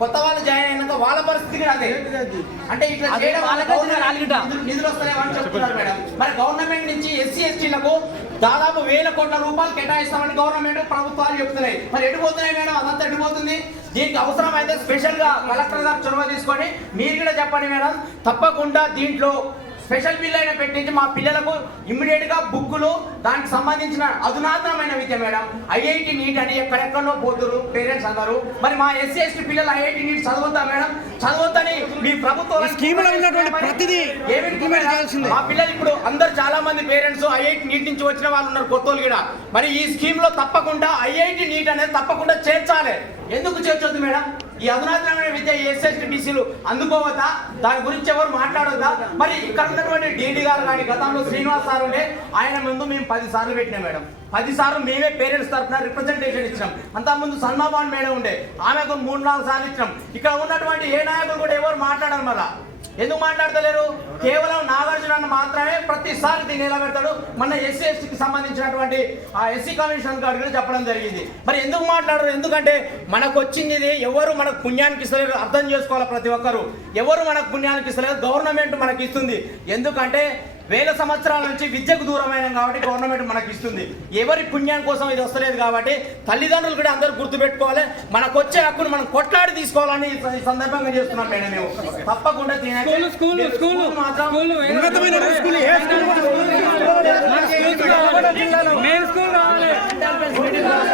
కొత్త వాళ్ళు జాయిన్ అయినాక వాళ్ళ పరిస్థితి కూడా అదే. అంటే ఇట్లా చేయడం నిధులు వస్తాయని చెప్తున్నారు మేడం. మరి గవర్నమెంట్ నుంచి ఎస్సీ ఎస్టీలకు దాదాపు 1000 కోట్ల రూపాయలు కేటాయిస్తామని గవర్నమెంట్ ప్రభుత్వాలు చెప్తున్నాయి. మరి ఎటుపోతున్నాయి మేడం? అదంతా ఎటుపోతుంది? దీనికి అవసరమైతే స్పెషల్ గా కలెక్టర్ గారు చొరవ తీసుకొని మీరు కూడా చెప్పండి మేడం. తప్పకుండా దీంట్లో స్పెషల్ బిల్ అయినా పెట్టించి మా పిల్లలకు ఇమ్మీడియట్ గా బుక్కులు దానికి సంబంధించిన అధునాతనమైన విద్య మేడం. ఐఐటి నీట్ అని ఎక్కడెక్కడో పోతున్నారు పేరెంట్స్ అందరూ. మరి మా ఎస్సీ ఎస్టీ పిల్లలు ఐఐటి నీట్ చదవద్దా మేడం? చదవద్దని మీ ప్రభుత్వం మా పిల్లలు ఇప్పుడు అందరు చాలా మంది పేరెంట్స్ ఐఐటి నీట్ నుంచి వచ్చిన వాళ్ళు ఉన్నారు కొత్తోళ్ళు కూడా. మరి ఈ స్కీమ్ లో తప్పకుండా ఐఐటి నీట్ అనేది తప్పకుండా చేర్చాలి. ఎందుకు చేర్చొద్దు మేడం? ఈ అధునాతనమైన విద్య ఎస్సీ ఎస్టీ బీసీలు అందుకోవద్దా? దాని గురించి ఎవరు మాట్లాడొద్దా? మరి ఇక్కడ ఉన్నటువంటి డీడీ గారు కానీ గతంలో శ్రీనివాస్ సార్ ఉండే ఆయన ముందు మేము 10 సార్లు పెట్టినాం మేడం. 10 సార్లు మేమే పేరెంట్స్ తరఫున రిప్రజెంటేషన్ ఇచ్చినాం. అంతకుముందు సల్మాబాన్ మేడం ఉండే ఆమెకు 3-4 సార్లు ఇచ్చినాం. ఇక్కడ ఉన్నటువంటి ఏ నాయకులు కూడా ఎవరు మాట్లాడారు. మళ్ళా ఎందుకు మాట్లాడతలేరు? కేవలం నాగార్జున మాత్రమే ప్రతిసారి దీన్ని నిలబెడతాడు. మన ఎస్సీ ఎస్టీకి సంబంధించినటువంటి ఆ ఎస్సీ కమిషన్ గారు కూడా చెప్పడం జరిగింది. మరి ఎందుకు మాట్లాడరు? ఎందుకంటే మనకు వచ్చింది ఎవరు మనకు పుణ్యానికి ఇస్తలేరు. అర్థం చేసుకోవాలి ప్రతి ఒక్కరు. ఎవరు మనకు పుణ్యానికి ఇస్తలేరు, గవర్నమెంట్ మనకి ఇస్తుంది. ఎందుకంటే 1000 సంవత్సరాల నుంచి విద్యకు దూరమైన కాబట్టి గవర్నమెంట్ మనకి ఇస్తుంది. ఎవరి పుణ్యం కోసం ఇది వస్తలేదు కాబట్టి తల్లిదండ్రులు కూడా అందరూ గుర్తుపెట్టుకోవాలి. మనకు వచ్చే హక్కును మనం కొట్లాడి తీసుకోవాలని ఈ సందర్భంగా చేస్తున్నాం మేడం. మేము తప్పకుండా మాత్రం